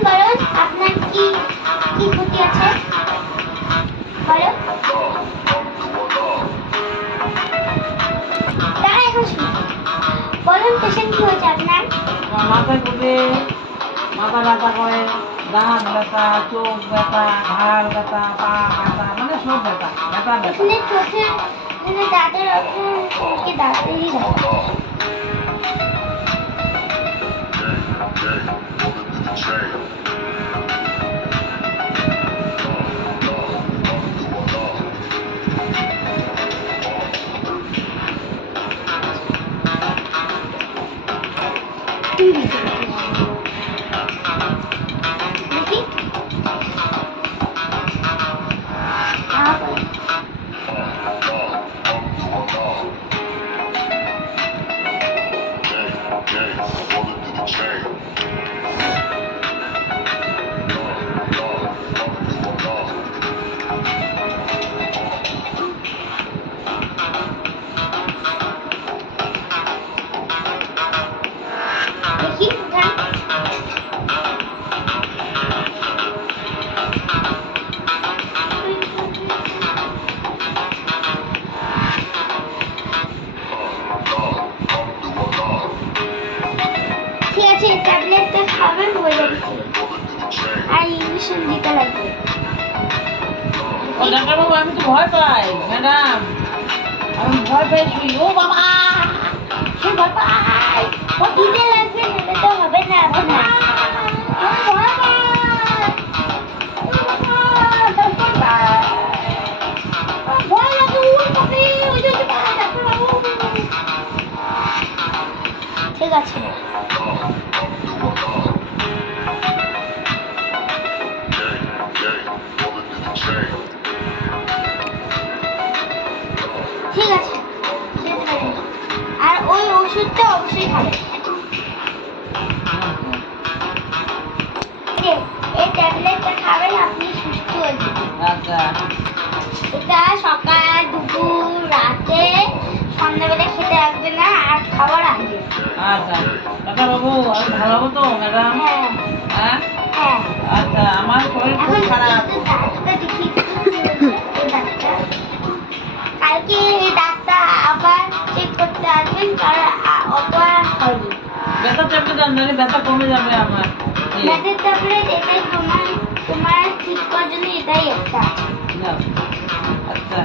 বলুন আপনার কি কি ক্ষতি আছে বলো তারা এখন শুনুন বলুন পেশেন্ট কি হয়েছে আপনার মাথায় ঘুরে মাথা ব্যথা করে দাঁত ব্যথা চোখ ব্যথা ঘাড় ব্যথা পা ব্যথা মানে সব ব্যথা ব্যথা ব্যথা এখানে চোখে এখানে দাঁতের কি দাঁতেরই ব্যথা দেখি দেখি উঠান ঠিক আছে ট্যাবলেটটা খাবেন বলে দিচ্ছি আর ইঞ্জেকশন দিতে লাগবে ও ডাক্তারবাবু আমি তো ভয় পাই ম্যাডাম আমি ভয় পেয়েছি ও বাবা সে ভয় পায় ও দিতে লাগবে নাহলে তো হবে না আপনার আমি ভয় পাই ভয় লাগে উঠ পাবে ওই যে ডাক্তারবাবু ঠিক আছে ঠিক আছে যেতে পারেন আর ওই ওষুধটা অবশ্যই খাবেন এই ট্যাবলেটটা খাবেন আপনি সুস্থ হয়ে যাবেন আচ্ছা এটা সকাল দুপুর রাতে সন্ধ্যাবেলা খেতে আসবে না আর খাওয়ার আগে আচ্ছা ডাক্তারবাবু আমি ভালো হবো তো ম্যাডাম হ্যাঁ হ্যাঁ হ্যাঁ আচ্ছা আমার শরীর খুব এখন খারাপ কিন্তু ডাক্তার দেখিয়ে এই ডাক্তার কালকে এই ডাক্তার আবার চেক করতে আসবেন কারণ অত আর হয়নি ব্যথা চেপে দেন নাহলে ব্যথা কমে যাবে আমার ব্যাটের ট্যাবলেট এটাই তোমার তোমার ঠিক করার জন্য এটাই একটা আচ্ছা